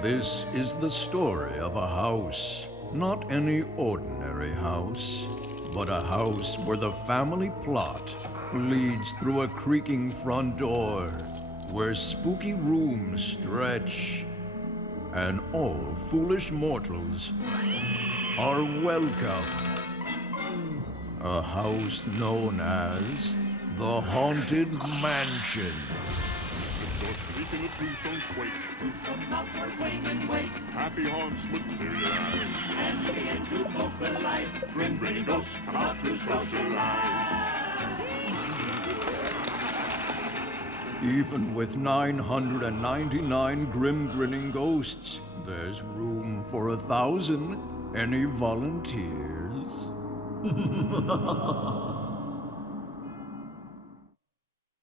This is the story of a house. Not any ordinary house, but a house where the family plot leads through a creaking front door, where spooky rooms stretch, and all foolish mortals are welcome. A house known as the Haunted Mansion. Door squeak and the tombstones quake. Tombstones out there swing and wake. Happy haunts materialize. And begin to vocalize. Grim grinning ghosts come out to socialize. Even with 999 grim grinning ghosts, there's room for 1,000. Any volunteers?